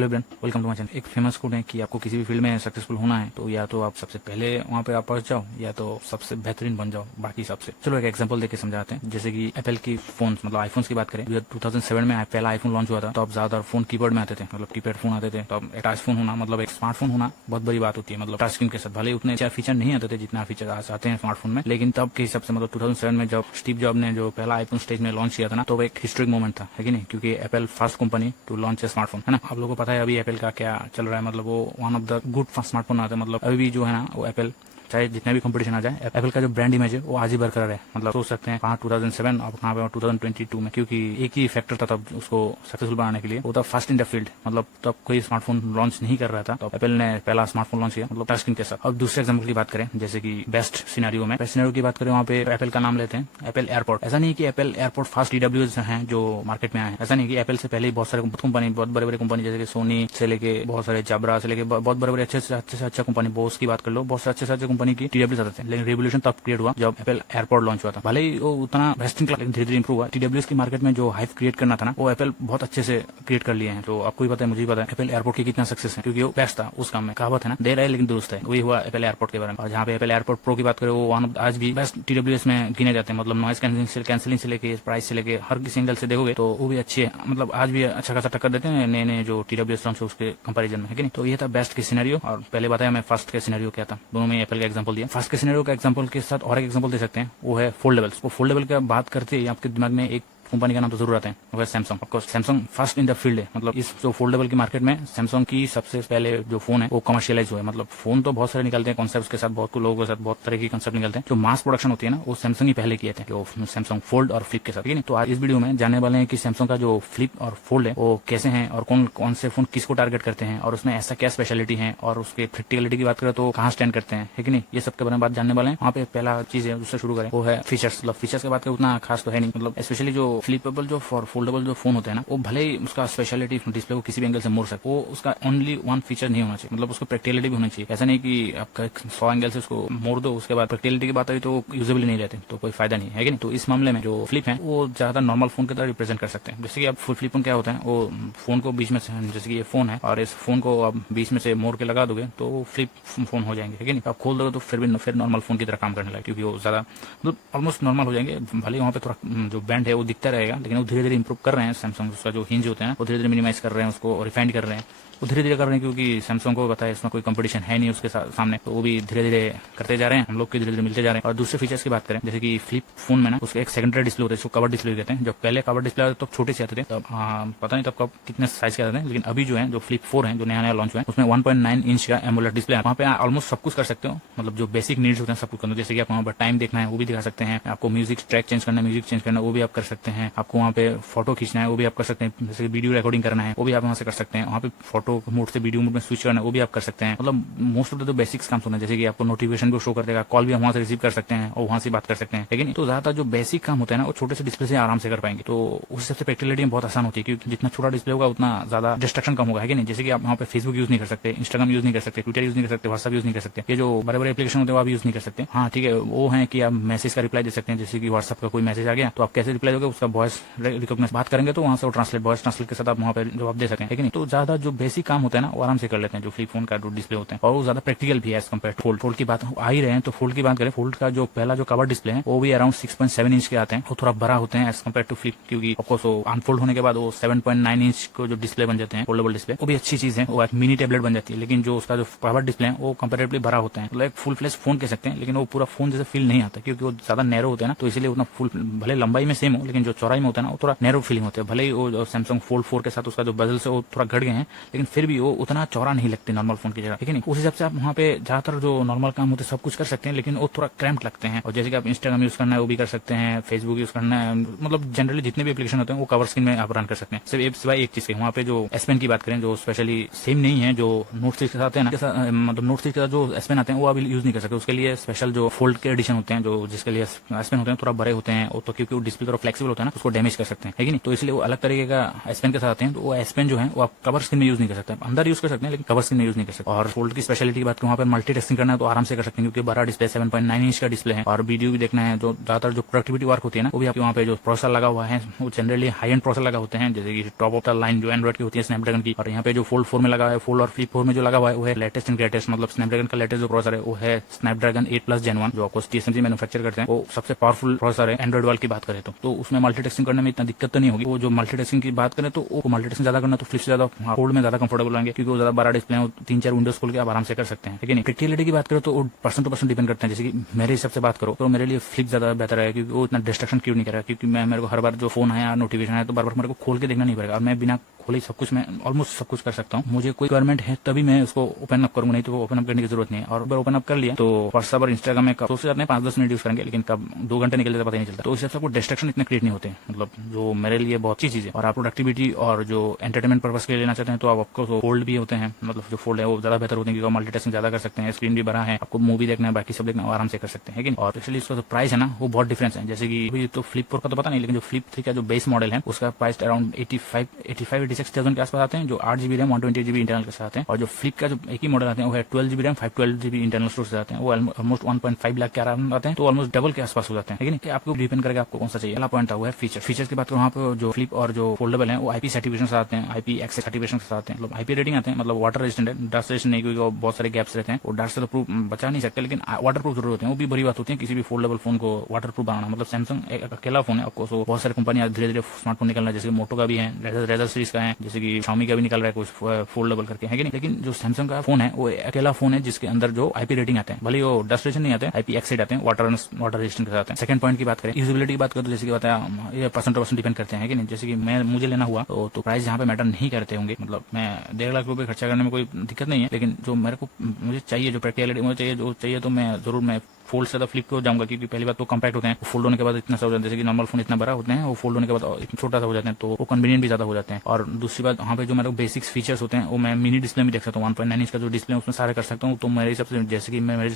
Hello brain, welcome to my channel. एक famous quote है कि आपको किसी भी फील्ड में सक्सेसफुल होना है तो या तो आप सबसे पहले वहाँ पे आप पहुंच जाओ या तो सबसे बेहतरीन बन जाओ बाकी सबसे। चलो एक एग्जांपल देके समझाते हैं। जैसे कि एप्पल की फोन मतलब आईफोन की बात करें, 2007 में पहला आईफोन लॉन्च हुआ था तो अब ज्यादातर फोन कीबोर्ड में आते थे, मतलब कीपैड फोन आते थे। तो अब टच फोन होना मतलब एक स्मार्टफोन होना बहुत बड़ी बात होती है, मतलब टच स्क्रीन के साथ। भले उतने फीचर नहीं आते थे जितना फीचर आज आते हैं स्मार्टफोन में, लेकिन तब के हिसाब से मतलब 2007 में जब स्टीव जॉब ने जो पहला आईफोन स्टेज में लॉन्च किया था ना, तो वो एक हिस्टोरिक मोमेंट था, है कि नहीं? क्योंकि Apple first company to launch a smartphone, है ना। आप लोगों को पता है अभी एप्पल का क्या चल रहा है, मतलब वो one of the good smartphone आता है। मतलब अभी भी जो है ना वो एप्पल चाहे जितना भी कंपटीशन आ जाए, एप्पल का जो ब्रांड इमेज है वो आज ही बरकरार है। मतलब सोच सकते हैं कहाँ 2007 और कहाँ पे 2022 में, क्योंकि एक ही फैक्टर था तब उसको सक्सेसफुल बनाने के लिए, वो था फर्स्ट इन द फील्ड। मतलब तब कोई स्मार्टफोन लॉन्च नहीं कर रहा था तो एप्पल ने पहला स्मार्टफोन लॉन्च किया, मतलब टच स्क्रीन के साथ। अब दूसरे एग्जाम्पल की बात करें, जैसे कि बेस्ट सिनेरियो में, बेस्ट सिनेरियो की बात करें, वहाँ पे एप्पल का नाम लेते हैं, एप्पल एयरपोर्ट। ऐसा नहीं कि एप्पल एयरपोर्ट फर्स्ट TWS हैं जो मार्केट में आए हैं, ऐसा नहीं कि एप्पल से पहले बहुत सारे कंपनी, बहुत बड़े बड़े कंपनी जैसे कि सोनी से लेके बहुत सारे जाब्रा से लेके बहुत बड़े बड़े अच्छे से अच्छा कंपनी, बोस की बात कर लो, बहुत से अच्छे कंपनी की TWS आते थे। लेकिन रेवोल्यूशन तब क्रिएट हुआ जब एप्पल एयरपोर्ट लॉन्च हुआ था। भले ही वो उतना बेस्ट इन क्लास, लेकिन धीरे धीरे इंप्रूव हुआ। TWS की मार्केट में जो हाइप क्रिएट करना था ना, वो एप्पल बहुत अच्छे से क्रिएट कर लिए हैं। तो आपको भी पता है, मुझे भी पता है एप्पल एयरपोर्ट की कितना सक्सेस है, क्योंकि वो बेस्ट था उस काम में। कहावत है ना, देर है लेकिन दुरुस्त है, वही हुआ एप्पल एयरपोर्ट के बारे में। और जहाँ पे एप्पल एयरपोर्ट प्रो की बात करें, वो वन ऑफ आज भी बेस्ट TWS में गिने जाते हैं। मतलब नॉइस कैंसिलिंग से लेके प्राइस से लेके हर किसी एंगल से देखोगे तो वो भी अच्छे है, मतलब आज भी अच्छा खासा टक्कर देते हैं नए नए जो TWS लॉन्च है उसके कंपेरिजन में, है कि नहीं? तो ये था बेस्ट के सिनेरियो, और पहले बताया मैं फर्स्ट के सिनेरियो क्या था। दोनों में एप्पल का एग्जांपल दिया। फर्स्ट के सिनेरियो का एग्जांपल के साथ और एक एग्जांपल दे सकते हैं, वो है फोल्डेबल्स। वो फोल्डेबल की बात करते ही आपके दिमाग में एक कंपनी का नाम तो जरूर आता है, वो है Samsung. Of course Samsung first in the field है। मतलब इस जो फोल्डेबल की मार्केट में सैमसंग की सबसे पहले जो फोन है वो कमर्शियलाइज हुआ है। मतलब फोन तो बहुत सारे निकलते हैं कॉन्सेप्ट के साथ, बहुत लोगों के साथ बहुत तरह की कॉन्सेप्ट निकलते हैं। जो मास प्रोडक्शन होती है ना, वो सैमसंग ही पहले किए थे, जो सैमसंग फोल्ड और फ्लिप के साथ, ठीक है। तो आज इस वीडियो में जानने वाले हैं कि सैमसंग का जो फ्लिप और फोल्ड है वो कैसे हैं, और कौन से फोन किसको टारगेट करते हैं, और उसमें ऐसा क्या स्पेशलिटी है, और उसके प्रैक्टिकलिटी की बात करें तो कहाँ स्टैंड करते हैं, है कि नहीं? ये सब के बारे में बात जानने वाले हैं। वहाँ पे पहला चीज है उससे शुरू करें, वो है फीचर्स। मतलब फीचर्स की बात करें उतना खास तो है नहीं, मतलब स्पेशली जो फ्लिपेबल जो फोल्डेबल जो फोन होते हैं ना, वो भले ही उसका स्पेशलिटी डिस्प्ले को किसी भी एंगल से मोड़ सकते, वो उसका ओनली वन फीचर नहीं होना चाहिए। मतलब उसको प्रैक्टिकलिटी भी होनी चाहिए। ऐसा नहीं कि आपका 100 एंगल से उसको मोड़ दो, उसके बाद प्रैक्टिकलिटी की बात आई तो यूजेबल नहीं रहते, तो कोई फायदा नहीं है कि नहीं? तो इस मामले में जो फ्लिप है वो ज्यादा नॉर्मल फोन की तरह रिप्रेजेंट कर सकते हैं। जैसे कि आप फ्लिप फोन क्या होता है, वो फोन को बीच में से, जैसे कि ये फोन है और इस फोन को आप बीच में से मोड़ के लगा दोगे तो वो फ्लिप फोन हो जाएंगे, है कि नहीं? आप खोल दोगे तो फिर नॉर्मल फोन की तरह काम करने लगे, क्योंकि वो ज्यादा मतलब ऑलमोस्ट नॉर्मल हो जाएंगे। भले वहाँ पे थोड़ा जो बैंड है वो दिखता रहेगा, लेकिन वो धीरे धीरे इंप्रूव कर रहे हैं सैमसंग। उसका जो हिंज होते हैं वो धीरे धीरे मिनिमाइज कर रहे हैं, उसको रिफाइंड कर रहे हैं, वो धीरे धीरे कर रहे हैं, क्योंकि सैमसंग को पता है इसमें कोई कंपटीशन है नहीं उसके सामने, तो वो भी धीरे धीरे करते जा रहे हैं, हम लोग के धीरे धीरे मिलते जा रहे हैं। और दूसरे फीचर्स की बात करें, जैसे कि फ्लिप फोन में ना उसका एक सेकेंडरी डिस्प्ले होता है, जिसको कवर डिस्प्ले कहते हैं। जब पहले कवर डिस्प्ले आते तो छोटे से आते थे, तब पता नहीं तब कब कितने साइज के आते थे, लेकिन अभी जो है जो फ्लिप 4 है जो नया लॉन्च हुआ है, उसमें 1.9 इंच का एमोलेड डिस्प्ले है। वहाँ पे ऑलमोस्ट सब कुछ कर सकते हो, मतलब जो बेसिक नीड्स होते हैं सब कुछ करना। जैसे कि आप वहाँ पर टाइम देखना है वो भी दिखा सकते हैं, आपको म्यूजिक ट्रैक चेंज करना है, म्यूजिक चेंज करना वो भी आप कर सकते हैं, आपको वहाँ पे फोटो खींचना है वो भी आप कर सकते हैं, जैसे वीडियो रिकॉर्डिंग करना है वो भी आप वहाँ से कर सकते हैं, वहाँ पे फोटो मोड से वीडियो में स्विच करना है वो भी आप कर सकते हैं। मतलब मोस्ट ऑफ द बेसिक्स काम होना है, जैसे कि आपको नोटिफिकेशन को शो कर देगा, कॉल भी हम वहां से रिसीव कर सकते हैं और वहां से बात कर सकते हैं, लेकिन तो ज्यादातर जो बेसिक काम होता है ना वो छोटे से डिस्प्ले से आराम से कर पाएंगे। तो उस हिसाब से प्रैक्टिकलिटी बहुत आसान होती है, क्योंकि जितना छोटा डिस्प्ले होगा उतना ज्यादा डिस्ट्रक्शन कम होगा, है कि नहीं? जैसे कि आप वहाँ पे फेसबुक यूज नहीं कर सकते, इंस्टाग्राम यूज नहीं कर सकते, ट्विटर यूज नहीं कर सकते, व्हाट्सएप यूज नहीं कर सकते, ये जो बड़े बड़े एप्लीकेशन होते हैं वो आप यूज नहीं कर सकते। हाँ ठीक है, वो है कि आप मैसेज का रिप्लाई दे सकते हैं, जैसे कि व्हाट्सएप का कोई मैसेज आ गया तो आप कैसे रिप्लाई दोगे, उसका वॉइस रिकॉग्नाइज बात करेंगे तो वहाँ से ट्रांसलेट, वॉइस ट्रांसलेट के साथ आप वहाँ पे जवाब दे सकते हैं, लेकिन तो ज्यादा जो बेसिक काम होता है ना वो आराम से कर लेते हैं जो फ्लिप फोन का डिस्प्ले होते हैं, और वो ज्यादा प्रैक्टिकल भी है as compare to fold. Fold की बात आ ही रहे हैं तो फोल्ड की बात करें, फोल्ड का जो पहला जो कवर डिस्प्ले है वो भी अराउंड 6.7 इंच के आते हैं, वो थोड़ा बड़ा होते हैं एज कम्पेयर टू फ्लिप, क्योंकि ऑफकोर्स वो अनफोल्ड होने के बाद वो 7.9 इंच को जो डिस्प्ले बन जाते हैं फोल्डेबल डिस्प्ले, वो भी अच्छी चीज है, वो एक मिनी टैबलेट बन जाती है। लेकिन जो उसका जो कवर डिस्प्ले है वो कंपेरेटिवली बड़ा होता है, मतलब एक फुल फ्लैश फोन कह सकते हैं, लेकिन वो पूरा फोन जैसे फील नहीं आता, क्योंकि वो ज्यादा नैरो होता है ना, तो इसलिए उतना फुल, भले लंबाई में सेम हो लेकिन जो चौड़ाई में होता है ना वो थोड़ा नैरो फीलिंग होता है। भले ही वो सैमसंग फोल्ड 4 के साथ उसका जो बजल से वो थोड़ा घट गए हैं, लेकिन फिर भी वो उतना चौड़ा नहीं लगते नॉर्मल फोन की जगह, लेकिन उस हिसाब से आप वहाँ पे ज्यादातर जो नॉर्मल काम होते हैं सब कुछ कर सकते हैं, लेकिन वो थोड़ा क्रैम्प लगते हैं। और जैसे कि आप इंस्टाग्राम यूज करना है वो भी कर सकते हैं, फेसबुक यूज करना है, मतलब जनरली जितने भी एप्लीकेशन होते हैं वो कवर स्क्रीन में आप रन कर सकते हैं। सिर्फ सिवाय एक चीज के, वहाँ पे जो एस पेन की बात करें जो स्पेशली सेम नहीं है जो नोट 6 के साथ है ना, मतलब नोट 6 के साथ जो एस पेन आते हैं वो आप यूज नहीं कर सकते, उसके लिए स्पेशल जो फोल्ड के एडिशन होते हैं जो जिसके लिए एस पेन होते हैं थोड़ा बड़े होते हैं, तो क्योंकि वो डिस्प्ले थोड़ा फ्लेक्सिबल होता है ना उसको डैमेज कर सकते हैं, है कि नहीं? तो इसलिए वो अलग तरीके का एस पेन के साथ आते हैं, तो वो एस पेन जो है वो आप कवर स्क्रीन में यूज नहीं कर सकते हैं, अंदर यूज कर सकते हैं लेकिन कवर स्क्रीन में यूज नहीं कर सकते। और फोल्ड की स्पेशलिटी की बात करूं, वहाँ पर मल्टीटास्किंग करना है तो आराम से कर सकते हैं, क्योंकि बड़ा डिस्प्ले 7.9 इंच का डिस्प्ले है और वीडियो भी देखना है, जो ज्यादातर जो प्रोडक्टिविटी वर्क होती है ना, वो भी आपके वहाँ पे जो प्रोसेसर लगा हुआ है वो जनरली हाई एंड प्रोसेसर लगा होते हैं, जैसे कि टॉप ऑफ द लाइन जो एंड्रॉइड की होती है स्नैपड्रैगन की। और यहाँ पे जो फोल्ड 4 में लगा है, फोल्ड और फ्लिप 4 में जो लगा हुआ है वो है लेटेस्ट एंड ग्रेटेस्ट, मतलब स्नैपड्रैगन का लेटेस्ट जो प्रोसेसर है वो है स्नैपड्रैगन 8+ Gen 1, जो आपको TSMC मैन्युफैक्चर करते हैं। वो सबसे पावरफुल प्रोसेसर है एंड्रॉइड वाल की बात करें तो उसमें मल्टीटास्किंग करने में इतना दिक्कत तो नहीं होगी। वो जो मल्टीटास्किंग की बात करें तो वो मल्टीटास्किंग ज्यादा करना तो फ्लिप से ज्यादा फोल्ड में ज्यादा कंफर्टेबल होंगे, क्योंकि वो ज्यादा बड़ा डिस्प्ले है, 3-4 विंडोज खोल के आप आराम से कर सकते हैं। लेकिन प्रैक्टिकलिटी की बात करें तो वो पर्सन टू पर्सन डिपेंड करते हैं। जैसे कि मेरे हिसाब से बात करो तो मेरे लिए फ्लिप ज्यादा बेहतर है, क्योंकि वो इतना डिस्ट्रक्शन क्यों नहीं करेगा, क्योंकि मेरे को हर बार जो फोन है या नोटिफिकेशन है तो बार बार मेरे को खोल के देखना नहीं पड़ेगा, और मैं बिना खोले सब कुछ मैं ऑलमोस्ट सब कुछ कर सकता हूँ। मुझे कोई रिक्वायरमेंट है तभी मैं उसको ओपन अप करूंगा, नहीं तो ओपन अप करने की जरूरत नहीं है। और अगर ओपन अप कर लिया तो व्हाट्सएप और इंस्टाग्राम में सोच जाते हैं 5-10 मिनट यूज करेंगे, लेकिन कब 2 घंटे निकल जाता पता ही नहीं चलता। तो इस हिसाब से आपको डिस्ट्रक्शन इतने क्रिएट नहीं होते, मतलब जो मेरे लिए बहुत अच्छी चीज है। और आप प्रोडक्टिविटी और जो एंटरटेनमेंट पर्पस के लिए लेना चाहते हैं तो आप आपको फोल्ड भी होते हैं, मतलब जो फोल्ड है वो ज्यादा बेहतर होते हैं, क्योंकि मल्टीटास्किंग ज्यादा कर सकते हैं, स्क्रीन भी बड़ा है, आपको मूवी देखना है, बाकी सब देखना आराम से कर सकते हैं। लेकिन और एक्चुअली इसका जो प्राइस है ना वो बहुत डिफरेंस है। जैसे कि अभी तो फ्लिप 4 का तो पता नहीं, लेकिन जो फ्लिप 3 का जो बेस मॉडल है उसका प्राइस अराउंड 85-86,000 के आसपास आते हैं, जो 8GB रैम 128GB इंटरनल के साथ हैं। और जो फ्लिप का जो एक ही मॉडल आते हैं वो है 12GB RAM 512GB internal storage आते हैं, वो ऑलमोस्ट 1.5 लाख के आराम आते हैं, तो ऑलमोस्ट डबल के आसपास हो जाते हैं। लेकिन आपको डिपेंड करेगा आपको कौन सा चाहिए। पहला पॉइंट वो है फीचर्स की बात करूँ, वहाँ पे जो फ्लिप और जो फोल्डेबल है वो IP सर्टिफिकेशन से आते हैं, IPX सर्टिफिकेशन के साथ आते हैं, मतलब IP रेटिंग आते हैं, मतलब वाटर रेजिस्टेंट है, डस्ट रेजिस्टेंट नहीं, क्योंकि बहुत सारे गैप्स रहते हैं, वो डस्ट से तो प्रूफ बचा नहीं सकते, लेकिन वाटर प्रूफ जरूर होते हैं। वो भी बड़ी बात होती है किसी भी फोल्डेबल फोन को वाटर प्रूफ बनाना, मतलब सैमसंग एक अकेला फोन है, आपको बहुत सारी कंपनियां धीरे धीरे स्मार्टफोन निकल रहा है, जैसे मोटो का भी है, रेजर सीरीज का है, जैसे कि Xiaomi का भी निकल रहा है कुछ फोल्डेबल करके, है कि नहीं। लेकिन जो सैमसंग का फोन है वो अकेला फोन है जिसके अंदर जो IP रेटिंग आते हैं, भले वो डस्ट रेजिस्टेंट नहीं आते हैं, IPX आते हैं, वाटर रेजिस्टेंट के साथ हैं। सेकंड पॉइंट की बात करें, यूजेबिलिटी की बात करें तो जैसे कि बताया ये पर्सन टू पर्सन डिपेंड करते हैं कि नहीं। जैसे कि मुझे लेना हुआ तो प्राइस यहाँ पे मैटर नहीं करते होंगे, मतलब मैं 1.5 लाख रुपए खर्चा करने में कोई दिक्कत नहीं है, लेकिन जो मुझे चाहिए, जो प्रैक्टिकलिटी मुझे चाहिए तो मैं जरूर फोल्ड से फ्लिप को जाऊंगा, क्योंकि पहली बात तो कॉम्पैक्ट होते हैं, फोल्ड होने के बाद इतना सा हो जाता है, जैसे कि नॉर्मल फोन इतना बड़ा होते हैं, वो फोल्ड होने के बाद इतना छोटा सा हो जाते हैं, तो वो कन्वीनियंट भी ज्यादा हो जाते हैं। और दूसरी बात वहाँ पे जो मेरे बेसिक्स फीचर्स होते हैं वो मैं मिनी डिस्प्ले में देख सकता हूँ, 1.9 इंच का जो डिस्प्ले उसमें सारे कर सकता हूँ। तो मेरे हिसाब से जैसे कि मैं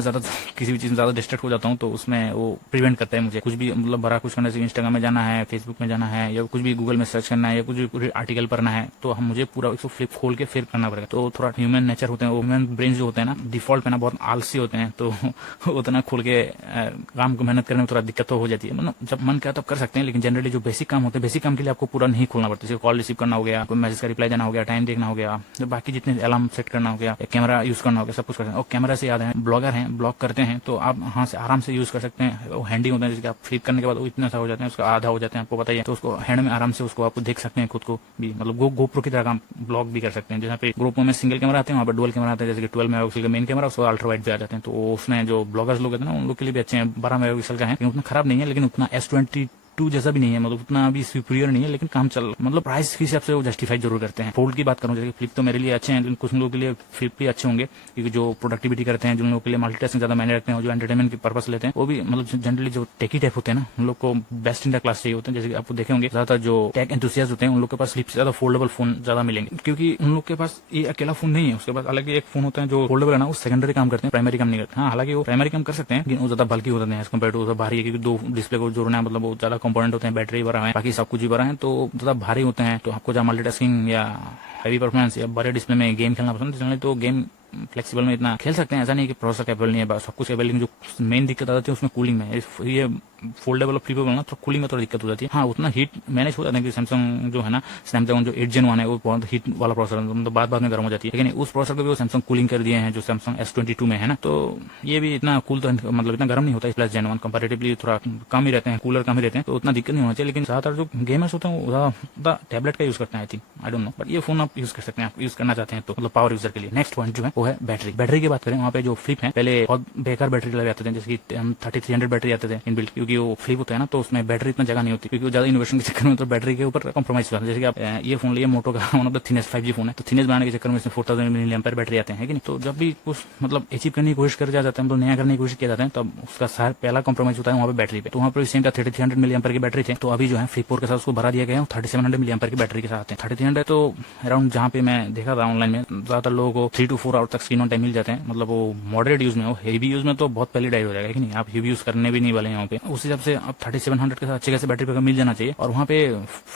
ज्यादा किसी भी चीज में ज्यादा डिस्ट्रैक्ट हो जाता हूँ, तो उसमें वो प्रिवेंट करता है मुझे कुछ भी, मतलब बड़ा कुछ करने से, इंस्टाग्राम में जाना है, फेसबुक में जाना है, या कुछ भी गूगल में सर्च करना है, या कुछ भी आर्टिकल पढ़ना है, तो हम मुझे पूरा इसको फ्लिप खोल के फिर करना पड़ेगा। तो थोड़ा ह्यूमन नेचर होते हैं, ह्यूमन ब्रेन जो होते हैं ना डिफॉल्ट पे ना बहुत आलसी होते हैं, तो उतना खोल के काम को मेहनत करने में थोड़ा दिक्कत तो हो जाती है। मतलब जब मन किया तब कर सकते हैं, लेकिन जनरली जो बेसिक काम होते हैं, बेसिक काम के लिए आपको पूरा नहीं खोलना पड़ता, जैसे कॉल रिसीव करना हो गया, कोई मैसेज का रिप्लाई देना हो गया, टाइम देखना हो गया, तो बाकी जितने अलार्म सेट करना हो गया, कैमरा यूज करना हो गया, सब कुछ करते हैं। और कैमरा से याद है, ब्लॉगर हैं, ब्लॉग करते हैं, तो आप यहाँ से आराम से यूज कर सकते हैं। वो हैंडी होता है, जैसे आप फ्लिप करने के बाद वो इतना सा हो जाते हैं, उसका आधा हो जाते हैं, आपको पता ही है, तो उसको हैंड में आराम से उसको आप देख सकते हैं खुद को भी, मतलब गोप्रो की तरह काम ब्लॉग भी कर सकते हैं। जहाँ पे ग्रुप में सिंगल कैमरा आते हैं, वहाँ पर डुअल कैमरा आते हैं, जैसे कि 12 मेगापिक्सल का मेन कैमरा, उसको अल्ट्रा वाइड भी आ जाते हैं, तो उसमें जो ब्लॉगर्स लोग हैं ना उन लोग के लिए भी अच्छे हैं। 12 मेगापिक्सल का है, उतना खराब नहीं है, लेकिन उतना S22 जैसा भी नहीं है, मतलब उतना भी सुपीरियर नहीं है, लेकिन काम चल, मतलब प्राइस के हिसाब से वो जस्टिफाई जरूर करते हैं। फोल्ड की बात करूं, जैसे फ्लिप तो मेरे लिए अच्छे हैं, लेकिन कुछ लोगों के लिए फ्लिप भी अच्छे होंगे, क्योंकि जो प्रोडक्टिविटी करते हैं, जिन लोगों के लिए मल्टीटास्किंग ज्यादा मायने रखते हैं, जो एंटरटेनमेंट के पर्पस लेते हैं, वो भी मतलब जनरली जो टेकी टाइप होते हैं ना, उन लोग को बेस्ट इन द क्लास चाहिए होते हैं। जैसे कि आपको देखे होंगे ज्यादातर जो टेक एंथुसियास्ट होते हैं उन लोग के पास फ्लिप से ज्यादा फोल्डेबल फोन ज्यादा मिलेंगे, क्योंकि उन लोग के पास ये अकेला फोन नहीं है, उसके पास अलग एक फोन होता है जो फोल्डेबल है ना, वो सेकेंडरी काम करते हैं, प्राइमरी काम नहीं करते। हाँ, हालांकि वो प्राइमरी काम कर सकते हैं, लेकिन वो ज्यादा बल्कि होते हैं एज कम्पेयर टू भारी है, क्योंकि 2 डिस्प्ले को जोड़ना है, मतलब वो ज्यादा कंपोनेंट होते हैं, बैटरी बड़ा है, बाकी सब कुछ भी बड़ा है, तो ज्यादा भारी होते हैं। तो आपको जहाँ मल्टीटास्किंग या हैवी परफॉर्मेंस या बड़े डिस्प्ले में गेम खेलना पसंद है, तो गेम फ्लेक्सिबल में इतना खेल सकते हैं, ऐसा नहीं कि प्रोसेसर कैपेबल नहीं है, सब कुछ कैपेबल, लेकिन जो मेन दिक्कत आ जाती है उसमें कूलिंग में। ये फोल्डेबल और फ्लिपेबल ना, तो कूलिंग में थोड़ी दिक्कत हो जाती है। हाँ, उतना हीट मैनेज हो जाता है कि सैमसंग जो है ना, स्नैपड्रैगन जो 8 Gen 1 है वो बहुत हीट वाला प्रोसेसर है, मतलब बाद में गर्म हो जाती है, लेकिन उस प्रोसेसर को भी वो सैमसंग कूलिंग कर दिए हैं, जो सैमसंग S22 में है ना, तो ये भी इतना कूल तो मतलब इतना गर्म नहीं होता है, प्लस Gen 1 कंपैरेटिवली थोड़ा कम ही रहते हैं, कूलर कम ही रहते हैं, तो उतना दिक्कत नहीं होना चाहिए। लेकिन ज्यादातर जो गेमर्स होते हैं वो ज्यादा टैबलेट का यूज करते हैं, I think, I don't know, but ये फोन आप यूज कर सकते हैं, आप यूज करना चाहते हैं तो, मतलब पावर यूजर के लिए। नेक्स्ट पॉइंट जो है वो है बैटरी की बात करें, वहाँ पे जो फ्लिप है पहले बहुत बेकार बैटरी लगे आते थे, जैसे कि 3300 बैटरी आते थे इनबिल्ट, क्योंकि वो फ्लिप होता है ना, तो उसमें बैटरी इतना जगह नहीं होती, क्योंकि ज्यादा इनोवेशन के चक्कर में तो बैटरी के ऊपर कॉम्प्रोमाइज हुआ। जैसे कि आप ये फोन लिए मोटो का, one of the thinnest 5G phone है, तो थिनेस्ट बनाने के चक्कर में इसमें 4000 mAh बैटरी आते हैं, तो जब भी कुछ मतलब अचीव करने की कोशिश कर जाता है, मतलब नया करने की कोशिश किया जाता है, तब उसका पहला कॉम्प्रोमाइज होता है वहाँ पे बैटरी पे। तो वहाँ पर सेम था 3300 mAh की बैटरी थे, तो अभी जो है फ्लिप 4 के साथ उसको भरा दिया गया है 3700 mAh की बैटरी के साथ है। 3300 तो अराउंड अराउंड जहाँ पे मैं देखा था ऑनलाइन में, ज्यादातर लोगों को 3 to 4 आवर तक स्क्रीन ऑन टाइम मिल जाते हैं। मतलब वो मॉडरेट यूज में हो, हेवी यूज में तो बहुत पहले डाई हो जाएगा कि नहीं, आप हेवी यूज करने भी नहीं वाले यहाँ पे। उस हिसाब से आप 3700 के साथ अच्छे खासे बैटरी बैकअप मिल जाना चाहिए। और वहाँ पे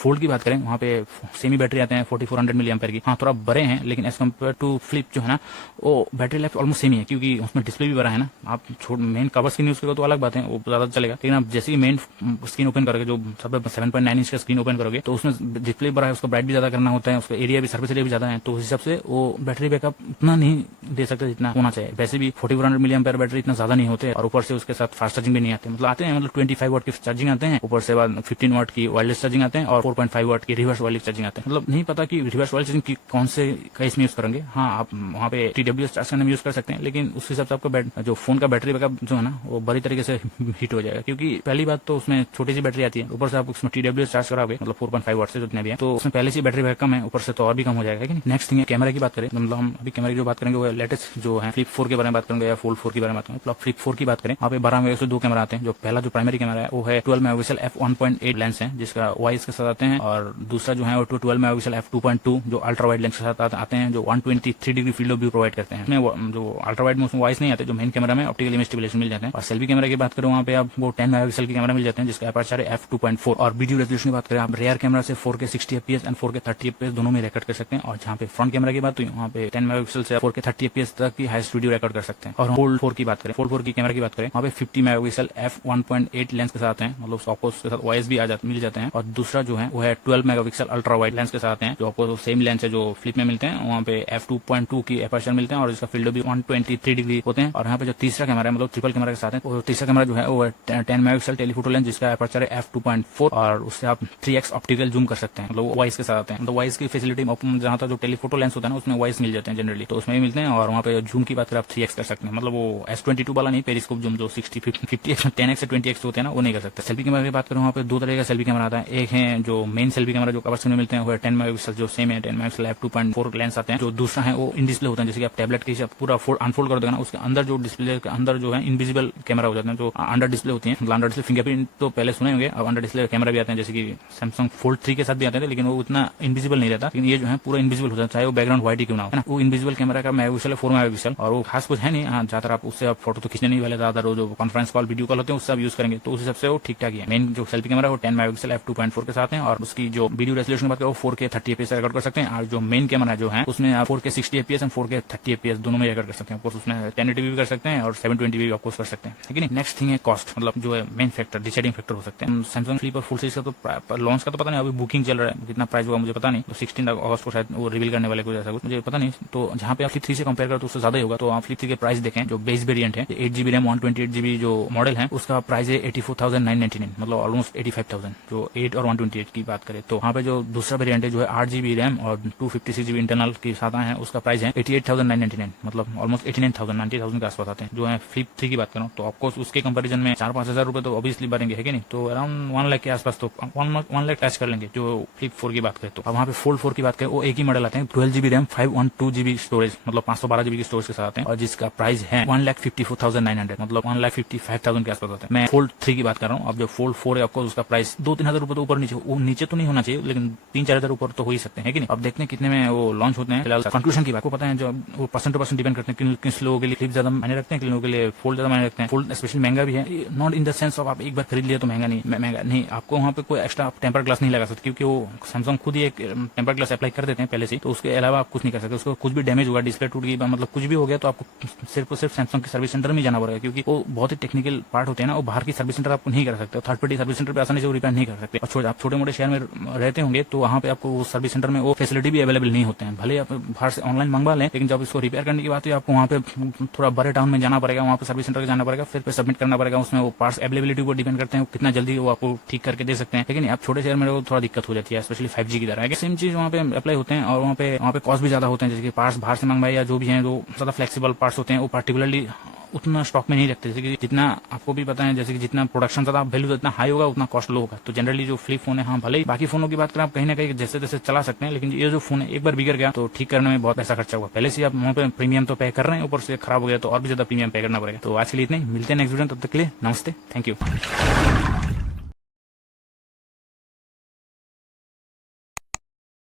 फोल्ड की बात करें, वहाँ पे सेमी बैटरी आते हैं 4400 मिली एम्पेयर की। हाँ थोड़ा बड़े हैं, लेकिन एज कम्पेयर टू फ्लिप जो है ना, वो बैटरी लाइफ ऑलमोस्ट सेम ही है, क्योंकि उसमें डिस्प्ले भी बड़ा है ना। आप मेन कवर स्क्रीन यूज करोगे तो अलग बात है, वो ज्यादा चलेगा, लेकिन आप जैसे ही मेन स्क्रीन ओपन करोगे, जो 7.9 इंच का स्क्रीन ओपन करोगे, तो उसमें डिस्प्ले बड़ा है, उसका ब्राइट भी ज्यादा करना होता है, उसका एरिया भी सर्विस एरिया भी ज्यादा है, तो उस हिसाब से वो बैटरी बैकअप उतना नहीं दे सकते जितना होना चाहिए। वैसे भी 4400 मिली एम्पेयर बैटरी इतना ज्यादा नहीं होते, और ऊपर से उसके साथ फास्ट चार्जिंग भी नहीं आते। मतलब आते हैं, मतलब 25 वाट की चार्जिंग आते हैं, ऊपर से बाद 15 वाट की वायरलेस चार्जिंग आते हैं, और 4.5 वाट की रिवर्स वायरलेस चार्जिंग आते हैं। मतलब नहीं पता कि रिवर्स वायरलेस चार्जिंग की कौन से केस में यूज करेंगे। हाँ आप वहाँ पे TWS चार्ज करने में यूज कर सकते हैं, लेकिन उस हिसाब से आपका जो फोन का बैटरी बैकअप जो है ना, वो बड़ी तरीके से हिट हो जाएगा, क्योंकि पहली बात तो उसमें छोटी सी बैटरी आती है, ऊपर से आप उसमें TWS चार्ज कराओगे, मतलब 4.5 वाट से जितने भी है, तो उसमें पहले से बैटरी बैकअप कम है, ऊपर से तो और भी कम हो जाएगा। नेक्स्ट थिंग है कैमरा की बात करें, मतलब हम अभी कैमरा की जो बात करेंगे वो लेटेस्ट जो है फ्लिप 4 के बारे में बात करेंगे, या फोल्ड 4 के बारे में बात करेंगे। फ्लिप 4 की बात करें, वहाँ पे 12 मेगापिक्सल 2 कैमरा आते हैं। जो पहला जो प्राइमरी कैमरा है वो है 12 मेगापिक्सल f1.8 लेंस है, जिसका वाइस के साथ आते हैं, और दूसरा जो है वो 12 मेगापिक्सल f2.2 जो अल्ट्रा वाइड लेंस के साथ आते हैं, जो 123 degree field of view provide करते हैं। जो अल्ट्रा वाइड में उसमें वाइस नहीं आते, जो मेन कैमरा में ऑप्टिकल इमेज स्टेबलाइजेशन मिल जाते हैं। और सेल्फी कैमरा की बात करें, वहाँ पे आप वो 10 मेगापिक्सल की कैमरा मिल जाते हैं, जिसका अपर्चर है f2.4। और वीडियो रेजोल्यूशन की बात करें, आप रेयर कैमरा से 4K 60 FPS and 4K 30 FPS दोनों में रिकॉर्ड कर सकते हैं। और जहाँ पे फ्रंट कैमरा की बात हुई, वहाँ पे 10 मेगापिक्सल से 4K 30 FPS तक की हाईएस्ट वीडियो रिकॉर्ड कर सकते हैं। और फोल्ड 4 की बात करें, फोल्ड 4 की कैमरा की बात करें, वहाँ पे 50 मेगापिक्सल f1.8 लेंस के साथ हैं, मतलब आपको उसके साथ OIS भी मिल जाते हैं। और दूसरा जो है वो है 12 मेगापिक्सल अल्ट्रा वाइड लेंस के साथ हैं, जो आपको सेम लेंस है जो फ्लिप में मिलते हैं। वहाँ पे f2.2 की अपर्चर मिलते हैं, और इसका फील्ड भी 123 डिग्री होते हैं। और यहाँ पे जो तीसरा कैमरा है, मतलब ट्रिपल कैमरा के साथ है, वो तीसरा कैमरा जो है वो 10 मेगापिक्सल टेलीफोटो लेंस, जिसका अपर्चर है f2.4, और उससे आप 3x ऑप्टिकल जूम कर सकते हैं, मतलब वॉइस के साथ आते हैं। मतलब वॉइस की फैसिलिटी जहाँ तक जो टेलीफोटो लेंस होता है ना, उसमें वॉइस मिल जाते हैं जनरली, तो उसमें भी मिलते हैं। और वहाँ पे जूम की बात करें, आप 3x कर सकते हैं, मतलब वो S22 वाला नहीं, पेरिस्कोप जूम जो 60, 50x 10x से 20x होते हैं ना, वो नहीं कर सकते। सेल्फी कैमरा की बात करें, वहाँ पे दो तरह का सेल्फी कैमरा आता है। एक है जो मेन सेल्फी कैमरा जो कवर में मिलते हैं, वो है 10 मेगापिक्सल जो सेम है, 10 मेगापिक्सल f2.4 लेंस आते हैं। जो दूसरा है वो इन डिस्प्ले होता है, जैसे कि आप टैबलेट के पूरा अनफोल्ड कर देगा ना, उसके अंदर जो डिस्प्ले के अंदर जो है इनविजिबल कैमरा हो जाते हैं, जो अंडर डिस्प्ले होती है। अंडर डिस्प्ले फिंगरप्रिंट तो पहले सुने होंगे, अब अंडर डिस्प्ले कैमरा भी आते हैं, जैसे कि सैमसंग फोल्ड 3 के साथ भी आते हैं, लेकिन वो उतना इनविजिबल नहीं रहता। लेकिन ये जो है पूरा इनविजिबल होता है, चाहे वो बैकग्राउंड व्हाइट ही क्यों ना हो, है ना। वो इनविजिबल कैमरा का मेगापिक्सल है 4 मेगापिक्सल, और वो खास कुछ है नहीं। हाँ ज्यादातर आप उससे आप फोटो तो खींचने नहीं वाले, ज्यादातर वो जो कॉन्फ्रेंस कॉल वीडियो कॉल होते हैं उससे आप यूज करेंगे, तो उस हिसाब से वो ठीक ठाक ही है। मेन जो सेल्फी कैमरा है वो 10 मेगापिक्सल f2.4 के साथ है, और उसकी जो वीडियो रेजोल्यूशन बात करें वो 4K 30 FPS रिकॉर्ड कर सकते हैं। और जो मेन कैमरा जो है उसमें आप 4K 60 FPS and 4K 30 FPS दोनों में रिकॉर्ड कर सकते हैं। ऑफकोर्स उसमें 1080p भी कर सकते हैं और 720p भी ऑफकोर्स कर सकते हैं, ठीक है। नेक्स्ट थिंग है कॉस्ट, मतलब जो है मेन फैक्टर, डिसाइडिंग फैक्टर हो सकते हैं। सैमसंग फ्लिप और फुल सीरीज का तो लॉन्च का तो पता नहीं, अभी बुकिंग चल रहा है, कितना प्राइस होगा मुझे पता नहीं, तो 16 अगस्त को शायद वो रिवील करने वाले कुछ ऐसा कुछ, मुझे पता नहीं। तो जहाँ पे आप फ्लिप 3 से कंपेयर करो तो उससे ज्यादा ही होगा। तो आप फ्लिप 3 के प्राइस देखें, जो बेस वेरिएंट है 8GB रैम 128GB जो मॉडल है, उसका प्राइस है 84,999, मतलब ऑलमोस्ट 85,000 जो 8 और 128 की बात करें। तो वहाँ पे जो दूसरा वेरिएंट है जो है 8GB रैम और 256GB इंटरनल के साथ आए हैं, उसका प्राइस है 88,999, मतलब ऑलमोस्ट 89,000 90,000 के आसपास आते हैं। जो है फ्लिप 3 की बात करूँ तो ऑफकोर्स उसके कंपेरिजन में 4-5 हजार रुपए तो ऑब्वियसली बढ़ेंगे, है कि नहीं। तो अराउंड 1 लाख के आसपास, तो 1 लाख टच कर लेंगे जो फ्लिप 4 की बात करें। तो अब वहाँ पे फोल्ड 4 की बात करें, वो एक ही मॉडल आते हैं, 12GB रैम 512GB स्टोरेज, मतलब 512GB की स्टोरेज के साथ आते हैं, और जिसका प्राइस है 1,54,900, मतलब 1,55,000 के आसपास आता है। मैं फोल्ड 3 की बात कर रहा हूँ। अब जो फोल्ड 4 है आपको उसका प्राइस 2-3 हजार रुपए तो ऊपर नीचे, वो नीचे तो नहीं होना चाहिए, लेकिन 3-4 हजार ऊपर तो हो ही सकते हैं, कि नहीं। अब देखते हैं कितने में वो लॉन्च होते हैं। फिलहाल कंक्लूजन की बात को पता है, जो वो परसेंट टू परसेंट डिपेंड करते हैं, किस लोगों के लिए फ्लिप ज्यादा मायने रखते हैं, किन लोगों के लिए फोल्ड ज्यादा मायने रखते हैं। फोल्ड स्पेशली महंगा भी है, not in the sense of आप एक बार खरीद लिया तो महंगा नहीं, आपको वहाँ पे कोई एक्स्ट्रा टेम्पर ग्लास नहीं लगा सकते, क्योंकि वो सैमसंग खुद ही एक टेम्पर ग्लास अप्लाई कर देते हैं पहले से, तो उसके अलावा आप कुछ नहीं कर सकते। उसको कुछ भी डैमेज होगा, डिस्प्ले टूट गई, मतलब कुछ भी हो गया, तो आपको सिर्फ और सिर्फ सैमसंग के सर्विस सेंटर में जाना पड़ेगा, क्योंकि वो बहुत ही टेक्निकल पार्ट होते हैं ना, वो बाहर की सर्विस सेंटर आपको नहीं कर सकते, थर्ड पार्टी सर्विस सेंटर पे आसानी से वो रिपेयर नहीं कर सकते। और आप छोटे मोटे शहर में रहते होंगे तो वहाँ पे आपको सर्विस सेंटर में वो फैसिलिटी भी अवेलेबल नहीं होते हैं। भले आप बाहर से ऑनलाइन मंगवा लें, लेकिन जब इसको रिपेयर करने की बात है आपको वहाँ पे थोड़ा बड़े टाउन में जाना पड़ेगा, वहाँ पे सर्विस सेंटर जाना पड़ेगा, फिर सबमिट करना पड़ेगा। उसमें वो पार्ट्स अवेलेबिलिटी को डिपेंड करते हैं, कितना जल्दी वो आपको ठीक करके दे सकते हैं, लेकिन आप छोटे शहर में थोड़ा दिक्कत हो जाती है, स्पेशली 5G की तरह। सेम चीज वहाँ पे अप्लाई होते हैं, और वहाँ पे कॉस्ट भी ज्यादा होते हैं, जैसे कि पार्ट्स बाहर से मंगवाए या जो भी है, जो ज्यादा फ्लेक्सिबल पार्ट्स होते हैं वो पार्टिकुलरली उतना स्टॉक में नहीं रखते। जैसे कि जितना आपको भी पता है, जैसे कि जितना प्रोडक्शन ज्यादा वैल्यू जितना हाई होगा उतना कॉस्ट लो होगा। तो जनरली जो फ्लिप फोन है, हाँ भले ही बाकी फोनों की बात करें आप कहीं ना कहीं जैसे तैसे चला सकते हैं, लेकिन ये जो फोन है एक बार बिगड़ गया तो ठीक करने में बहुत पैसा खर्चा होगा। पहले से आप वहाँ पे प्रीमियम तो पे कर रहे हैं, ऊपर से खराब हो गया तो और भी ज्यादा प्रीमियम पे करना पड़ेगा। तो आज के लिए इतने, मिलते हैं नेक्स्ट वीडियो, तब तक के लिए नमस्ते, थैंक यू।